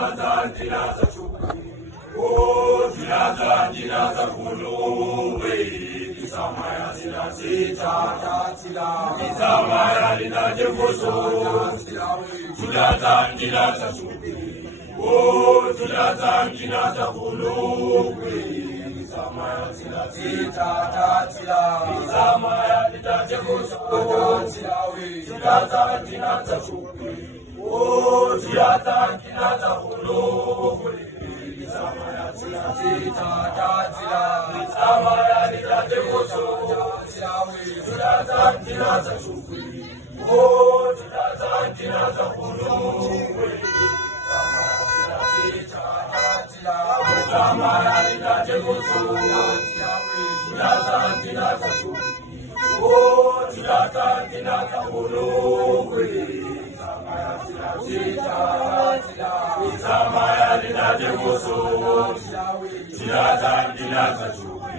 tilaza chupi. Oh, tilaza kuluwe. Kisamaya sila sita tila. Kisamaya lina jekoso. Tilaza chupi. Oh, tilaza kuluwe. Kisamaya sila sita tila. Kisamaya lina jekoso. Tilaza chupi. Oh, tilaza kuluwe. Kisamaya sila sita tila. Kisamaya lina jekoso. Tilaza chupi. Oh, tilaza kuluwe. Kisamaya lina jekoso. Tilaza chupi. Oh, tilaza kuluwe. Kisamaya lina jekoso. Tilaza chupi.